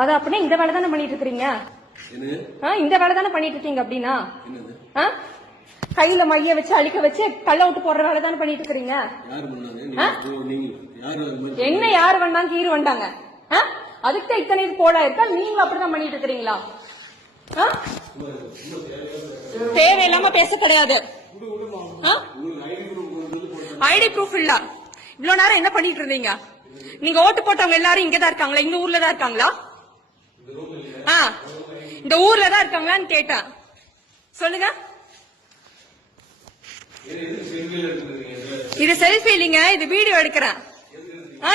அது அப்படின்னா இந்த வேலை தானே பண்ணிட்டு இருக்கீங்க. இந்த வேலை தானே பண்ணிட்டு இருக்கீங்க. அப்படின்னா கையில மைய வச்சு அழிக்க வச்சு கள்ள விட்டு போடுற வேலை தானே பண்ணிட்டு இருக்கீங்க. என்ன யாரு வந்தாங்க கீறு வந்தாங்க. அதுக்கு இத்தனை இது போடா இருக்கா. நீங்களும் அப்படிதான் பண்ணிட்டு இருக்கிறீங்களா? தேவையில்லாம பேச கிடையாது. ஐடி ப்ரூஃப் இல்ல. இவ்வளவு நேரம் என்ன பண்ணிட்டு இருந்தீங்க? நீங்க ஓட்டு போட்டவங்க எல்லாரும் இங்கதான் இருக்காங்களா? இந்த ஊர்ல தான் இருக்காங்களா? இந்த ஊர்ல தான் இருக்காங்களான்னு கேட்டேன். சொல்லுங்க. இது செல்ஃபி இல்லைங்க, இது வீடியோ எடுக்கிறேன்.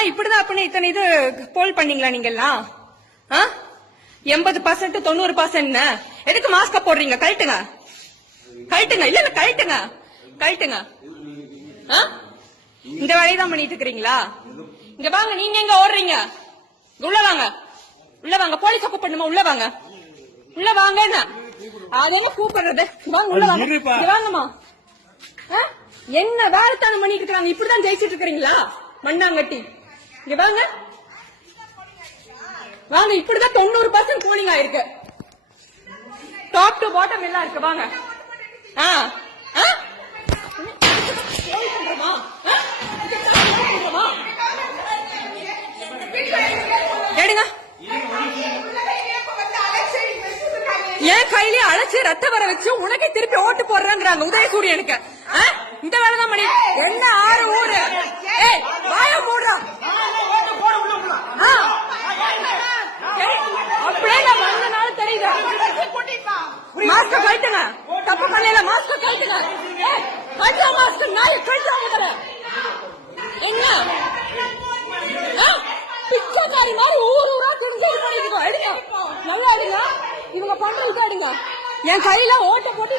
இப்படிதான் அப்படி இத்தனை இது போல் பண்ணீங்களா நீங்க எல்லாம்? 80% 90% எதுக்கு மாஸ்க போடுறீங்க? கழட்டுங்க கழட்டுங்க. இல்ல இல்ல கழட்டுங்க கழட்டுங்க. இந்த வேலையதான் பண்ணிட்டு இருக்கிறீங்களா? இங்க வாங்க. நீங்க எங்க ஓடுறீங்க? உள்ள வாங்க உள்ள வாங்க. போலீஸ கூப்பிடணுமா? உள்ள வாங்க உள்ள வாங்க. அது என்ன கூப்பிடுறது? வாங்க உள்ள வாங்க. வாங்கம்மா. என்ன வேலைத்தானம் பண்ணிட்டு இருக்காங்க? இப்படிதான் ஜெயிச்சிட்டு இருக்கிறீங்களா? மண்ணாங்கட்டி. இங்க வாங்க வாங்க. இப்படிதான் 90% போலிங் ஆயிருக்கு. டாப் டு பாட்டம் எல்லாம் இருக்கு. வாங்க. எடுங்க. என் கையிலேயே அழைச்சு ரத்த வர வச்சு உனக்கே திருப்பி ஓட்டு போடுறாங்க உதயசூரியனுக்கு. இந்த வேலைதான் பண்ணி என்ன 6 ஊரு வாய மூடுறா. அப்படியே நான் வந்தனால தெரியுது. மாஸ்க கழட்டுங்க. தப்பு பண்ணல. மாஸ்க கழட்டுங்க. கழட்டா மாஸ்க் நாளை கழட்டாங்க. என்ன பிச்சைக்காரி மாதிரி ஊர் ஊரா தெரிஞ்சு பண்ணிட்டு எடுங்க. நல்லா எடுங்க. இவங்க பண்றதுக்கு எடுங்க. என் கையில ஓட்ட போட்டு